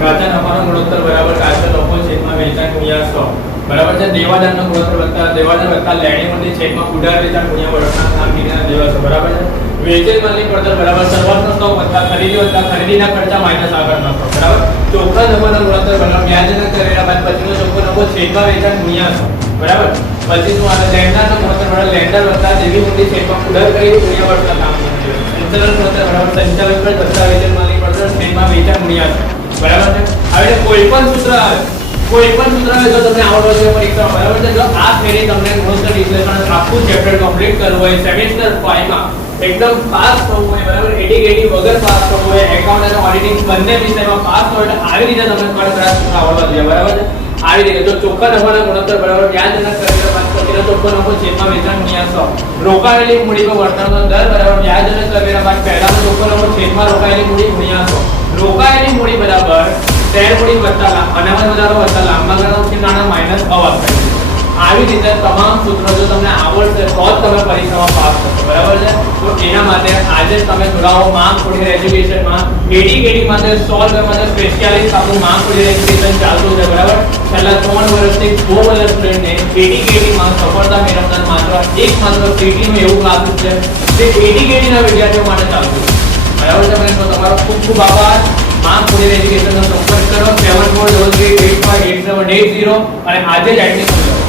કાચા નફાનો ગુણોત્તર બરાબર કાચા નફો છેદમાં વેચાણ ગુણ્યા સો. બરાબર છે દેવાદારનો ગુણોત્તર વત્તા દેવાદાર વત્તા લેણી મંડી છેદમાં ઉડાર વેચાણ ગુણ્યા વર્ષના નામ નીતિના દિવસો, બરાબર છે? વેચેલ માલની પડતર બરાબર સર્વાત્મક સો વત્તા ખરીદી વત્તા ખરીદીના ખર્ચા માઇનસ આગળનો સ્ટોક બરાબર? ચોખ્ખા નફાનો ગુણોત્તર બરાબર વ્યાજના કરેલા બાદ પછીનો ચોખ્ખો નફો છેદમાં વેચાણ ગુણ્યા સો, બરાબર? પચીસમો આવે લેન્ડરનો ગુણોત્તર બરાબર લેન્ડર વત્તા દેવી મંડી છેદમાં ઉડાર ખરીદી ગુણ્યા વર્ષના નામ સંચાલન ગુણોત્તર બરાબર સંચાલન પર વત્તા વેચેલ માલની પડતર છેદમાં વેચાણ ગુણ્યા સો. બરાબર છે? હવે કોઈ પણ સૂત્ર આવે, કોઈ પણ સૂત્ર આવે જો તમને આવડો છે પરીક્ષા બરાબર છે? જો આ થિયરી તમને ગુણોત્તર, વિશ્લેષણ આખું ચેપ્ટર કમ્પ્લીટ કરવું હોય સેમેસ્ટર 5 માં, એકદમ પાસ થવું હોય, બરાબર? એટી વગર પાસ થવું હોય એકાઉન્ટ અને ઓડિટિંગ બંને વિષયમાં પાસ થવું એટલે આવી રીતે તમને કડકડા સૂત્ર આવડવા જોઈએ બરાબર છે? આવી રીતે, જો ચોખ્ખા નફાના ગુણોત્તર, બરાબર? વ્યાજ અને કરેલા બાદ પછીનો ચોખ્ખો નફો છેદમાં વેચાણ ગુણ્યા સો રોકાયેલી મૂડીમાં વર્તનનો દર, બરાબર? વ્યાજ અને કરેલા બાદ પહેલાનો ચોખ્ખો નફો છેદમાં રોકાયેલી મૂડી ગુણ્યા સો રોકાયેલી મૂડી બરાબર શેર મૂડી વત્તા અનામત વધારો વત્તા લાંબા ગાળાના નાણાં માઇનસ અવાસ્તવિક આવી રીતે તમામ સૂત્રો જો તમને આવડશે, તો જ તમે પરીક્ષામાં પાસ થશો. બરાબર છે? તો એના માટે આજે તમે જોડાઓ, માંગ કોડિંગ એજ્યુકેશનમાં એડી કેડી માટે સોલ્વ કરવા માટે સ્પેશિયાલિસ્ટ આપણું માંગ કોડિંગ એજ્યુકેશન ચાલતું છે, બરાબર? છેલ્લા ત્રણ વર્ષથી બહુ બધા સ્ટુડન્ટને એડી કેડીમાં સફળતા મેળવતા માત્ર એક માત્ર સિટીમાં એવું ક્લાસીસ છે જે એડી કેડીના વિદ્યાર્થીઓ માટે ચાલતું છે. બરાબર છે તો તમારો ખૂબ ખૂબ આભાર. માંગ કોડિંગ એજ્યુકેશનનો સંપર્ક કરો. Seven four double three eight five eight seven eight zero અને આજે જ એડમિશન લો